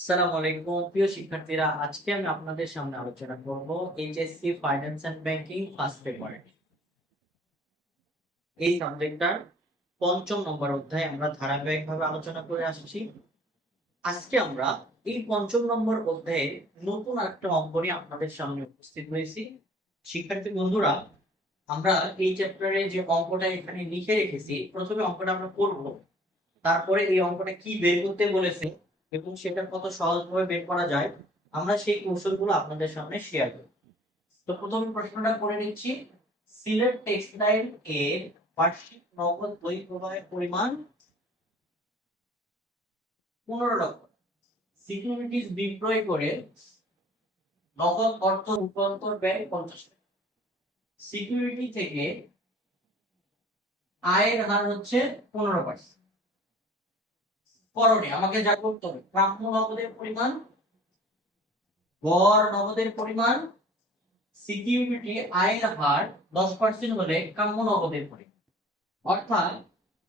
আসসালামু আলাইকুম প্রিয় শিক্ষার্থীরা, আজকে আমি আপনাদের সামনে আলোচনা করব HSC finance and banking first paper. এই সাবজেক্টটার পঞ্চম নম্বর অধ্যায় আমরা ধারাবাহিকভাবে আলোচনা করে আসছি। আজকে আমরা এই পঞ্চম নম্বর অধ্যায়ে নতুন একটা অঙ্ক নিয়ে আপনাদের সামনে উপস্থিত হয়েছি। শিক্ষার্থী বন্ধুরা, আমরা এই চ্যাপ্টারে যে অঙ্কটা এখানে লিখে রেখেছি, প্রথমে অঙ্কটা আমরা করব, তারপরে এই অঙ্কটা কি বের করতে বলেছে এবং সেটা কত সহজভাবে বের করা যায় আমরা সেই কৌশলগুলো আপনাদের সামনে শেয়ার করব। তো প্রথম প্রশ্নটা করে নিচ্ছি। সিলেট টেক্সটাইল এর বার্ষিক নগদ বহিঃপ্রবাহের পরিমাণ 15 লক্ষ। সিকিউরিটিজ বিক্রয় করে নগদ অর্থ রূপান্তর ব্যয় 50 টাকা। সিকিউরিটি থেকে আয়ের হার হচ্ছে 15%। করণীয় আমাকে যা করতে হবে, প্রাপ্য নগদের পরিমাণ, গড় নগদের পরিমাণ, সিকিউরিটি আয়ের হার 10% হলে কাম্য নগদের পরিমাণ। অর্থাৎ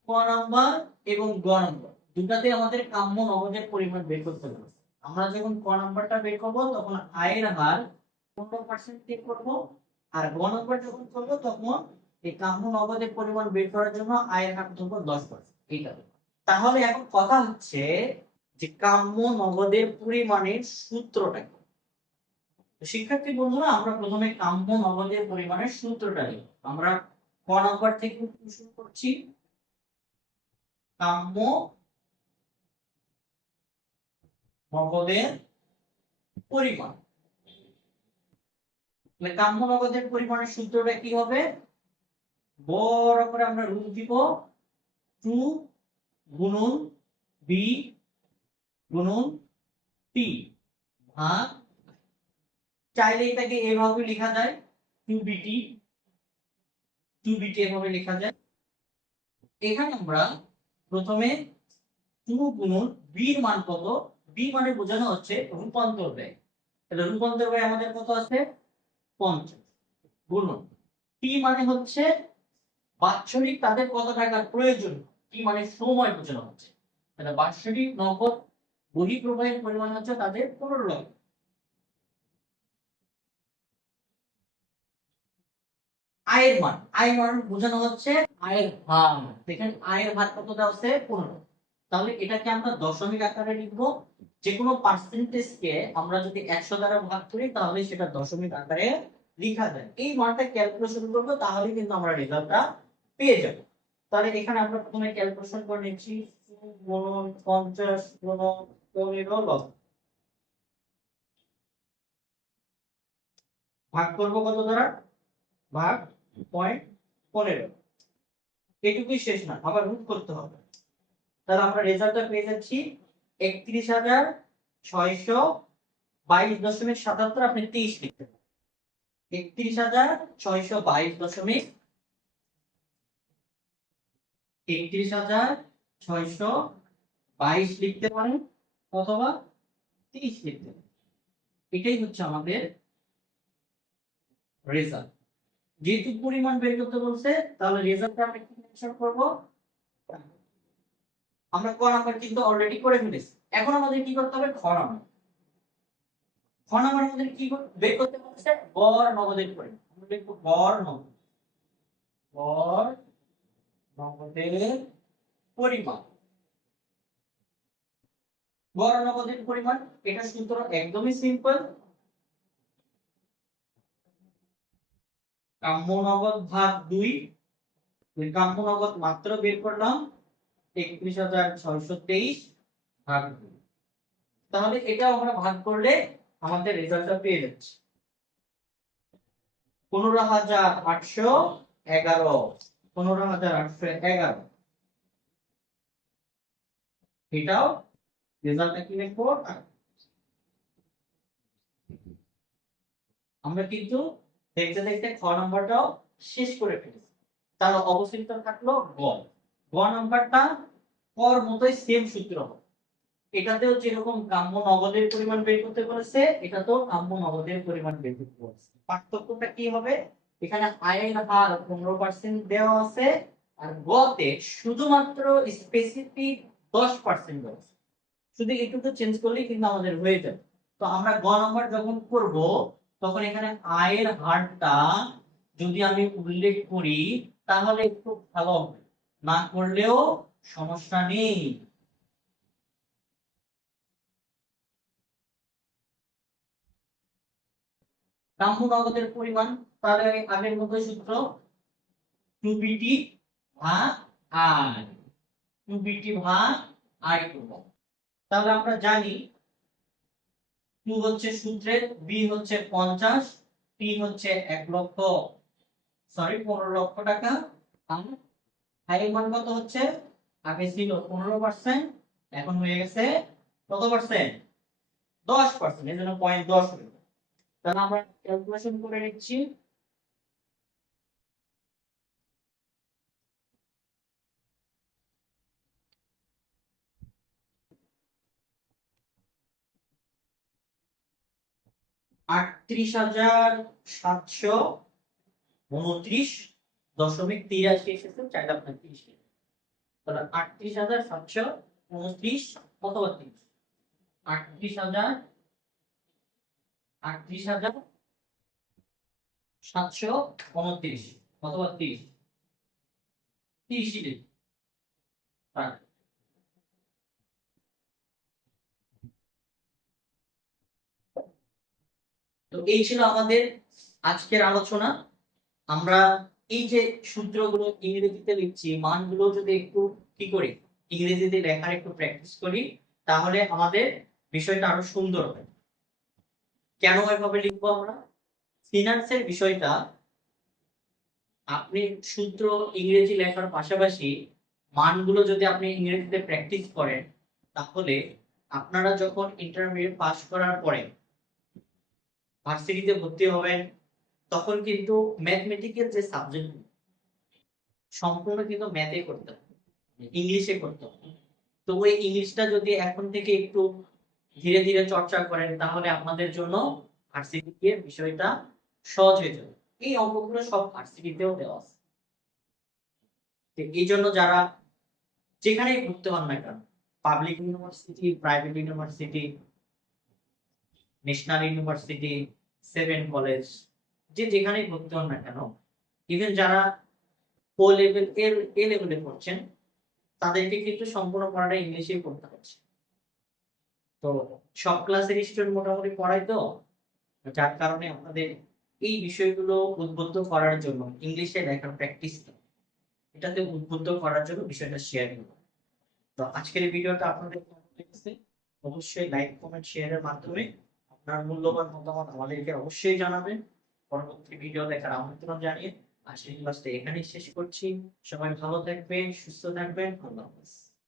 ক নাম্বার এবং গ নাম্বার দুটাতে আমাদের কাম্য নগদের পরিমাণ বের করতে হবে। আমরা যখন ক নাম্বারটা বের করব তখন আয়ের হার 15% বের করব, আর গ নাম্বার যখন করব তখন এই কাম্য নগদের পরিমাণ বের করার জন্য আয়ের হার ধরব 10%। এইটা তাহলে এখন কথা হচ্ছে যে কাম্য নগদের পরিমাণের সূত্রটা কি। শিক্ষার্থী বন্ধুরা, আমরা প্রথমে কাম্য নগদের পরিমাণের সূত্রটা লিখব। আমরা ক নাম্বার থেকে শুরু করছি। কাম্য নগদের পরিমাণ, তাহলে কাম্য নগদের পরিমাণের সূত্রটা কি হবে? বড় করে আমরা রূপ দিব 2 গুণন b গুণন t ভাগ, চাইলে এটাকে এভাবে লেখা যায় 2bt এভাবে লেখা যায়। এখানে আমরা প্রথমে 2 গুণন b এর মান কত, b মানে বোঝানো হচ্ছে রূপান্তর ব্যয়, তাহলে রূপান্তর ব্যয় আমাদের কত আছে 50 গুণন t মানে হচ্ছে বাৎসরিক তাদের কত টাকার প্রয়োজন, t মানে সময় বোঝানো হচ্ছে, তাহলে বাৎসরিক নগদ বহিঃপ্রবাহের পরিমাণ হচ্ছে তাদের 15 লক্ষ। আয়ের মান বোঝানো হচ্ছে আয়ের হার, দেখেন আয়ের হার কত দেওয়া আছে 15। তাহলে এটাকে আমরা দশমিক আকারে লিখবো। যে কোনো পার্সেন্টেজকে আমরা যদি 100 দ্বারা ভাগ করি তাহলে সেটা দশমিক আকারে লেখা যায়। এই মানটা ক্যালকুলেশন করব, তাহলে কিন্তু আমরা রেজাল্টটা পেয়ে যাব। তাহলে এখানে আমরা প্রথমে ক্যালকুলেশন করে নিচ্ছি 2 গুণন 50 গুণন 15 লক্ষ ভাগ করব কত দ্বারা, ভাগ 0.15। এটুকুই শেষ না, আবার রুট করতে হবে। তাহলে আমরা রেজাল্টটা পেয়ে যাচ্ছি 31,622.77। আপনি 23 লিখতে পারেন 31,622 লিখতে পারেন অথবা 30 লিখতে পারেন। এটাই হচ্ছে আমাদের রেজাল্ট। যেহেতু পরিমাণ বের করতে বলছে তাহলে রেজাল্টটা আমরা কি মেনশন করব, আমরা ক নাম্বার কিন্তু অলরেডি করে ফেলেছি। এখন আমাদের কি করতে হবে, খ নাম্বার। খ নাম্বার আমাদের কি বের করতে বলছে, গড় নগদের পরিমাণ। আমরা লিখব গড় নগদের পরিমাণ। গড় নগদের পরিমাণ, এটা সূত্র একদমই সিম্পল, কাম্য নগদ ভাগ 2। কাম্য নগদ মাত্র বের করলাম 31,623 ভাগ 2। তাহলে এটা আমরা ভাগ করলে আমাদের রেজাল্টটা পেয়ে যাচ্ছে 15,811। 15,811 এটাও রেজাল্টটা কি লিখবো, আমরা কিন্তু দেখতে দেখতে খ নাম্বারটাও শেষ করে ফেলেছি। তাহলে অবশিষ্ট থাকলো গ। গ নাম্বারটা কর মতোই সেম সূত্র হবে। এটাতেও যেরকম কাম্য নগদের পরিমাণ বের করতে বলেছে, এটাতেও কাম্য নগদের পরিমাণ বের করতে বলেছে। পার্থক্যটা কি হবে, এখানে আয়ের হার 15% দেওয়া আছে, আর গতে শুধুমাত্র স্পেসিফিক 10% দেওয়া আছে। শুধু একটু চেঞ্জ করলেই কিন্তু আমাদের হয়ে যাবে। তো আমরা গ নাম্বার যখন করব তখন এখানে আয়ের হারটা যদি আমি উল্লেখ করি তাহলে একটু ভালো হবে, না করলেও সমস্যা নেই। কাম্য নগদের পরিমাণ, তাহলে আগের মতো সূত্র 2BT ভাগ আই, 2BT ভাগ আই করব। তাহলে আমরা জানি 2 হচ্ছে সূত্রের, B হচ্ছে 50, T হচ্ছে 1 লক্ষ, 15 লক্ষ টাকা। আর আই এর মান কত হচ্ছে, আগে ছিল 15%, এখন হয়ে গেছে কত পার্সেন্ট, 10%, এর জন্য 0.10 হলো। তাহলে আমরা ক্যালকুলেশন করে নিচ্ছি। আটত্রিশ হাজার 729.83 এসেছে, চাইলে আপনার 30, তাহলে 38,729 অথবা 30, 38,000 38,729 অথবা 30, 30 ই লিখি। তো এই ছিল আমাদের আজকের আলোচনা। আমরা এই যে সূত্রগুলো ইংরেজিতে লিখছি, মানগুলো যদি একটু কি করি, ইংরেজিতে লেখার একটু প্র্যাকটিস করি, তাহলে আমাদের বিষয়টা আরো সুন্দর হবে। কেন এভাবে লিখবো আমরা, ফিনান্সের বিষয়টা আপনি সূত্র ইংরেজি লেখার পাশাপাশি মানগুলো যদি আপনি ইংরেজিতে প্র্যাকটিস করেন, তাহলে আপনারা যখন ইন্টারমিডিয়েট পাস করার পরে ভার্সিটিতে ভর্তি হবেন, তখন কিন্তু ম্যাথমেটিক্যাল যে সাবজেক্ট সম্পূর্ণ কিন্তু ম্যাথে করতে হবে, ইংলিশে করতে হবে। তো ওই ইংলিশটা যদি এখন থেকে একটু ধীরে ধীরে চর্চা করেন, তাহলে আপনাদের জন্য ভার্সিটিতে বিষয়টা সহজ হয়ে যাবে। এই অঙ্কগুলো সব ভার্সিটিতেও দেওয়া আছে। এই জন্য যারা যেখানেই ভর্তি হন না কেন, public university, private university, national university, 7 college, যে যেখানেই ভর্তি হন না কেন, ইভেন যারা ও লেভেল এ লেভেলে পড়ছেন, তাদেরকে কিন্তু সম্পূর্ণ পড়াটা ইংলিশেই পড়তে হচ্ছে। তো সব ক্লাসের স্টুডেন্ট মোটামুটি পড়াই, তো যার কারণে আপনাদের এই বিষয়গুলো উদ্বুদ্ধ করার জন্য ইংলিশে লেখার প্র্যাকটিস, এটাতে উদ্বুদ্ধ করার জন্য বিষয়টা শেয়ার করব। তো আজকের এই ভিডিওটা আপনাদের কেমন লেগেছে, অবশ্যই লাইক কমেন্ট শেয়ারের মাধ্যমে আপনার মূল্যবান মতামত আমাদেরকে অবশ্যই জানাবেন। পরবর্তী ভিডিও দেখার আমন্ত্রণ জানিয়ে আজকের ক্লাসটা এখানেই শেষ করছি। সবাই ভালো থাকবেন, সুস্থ থাকবেন, আল্লাহ হাফেজ।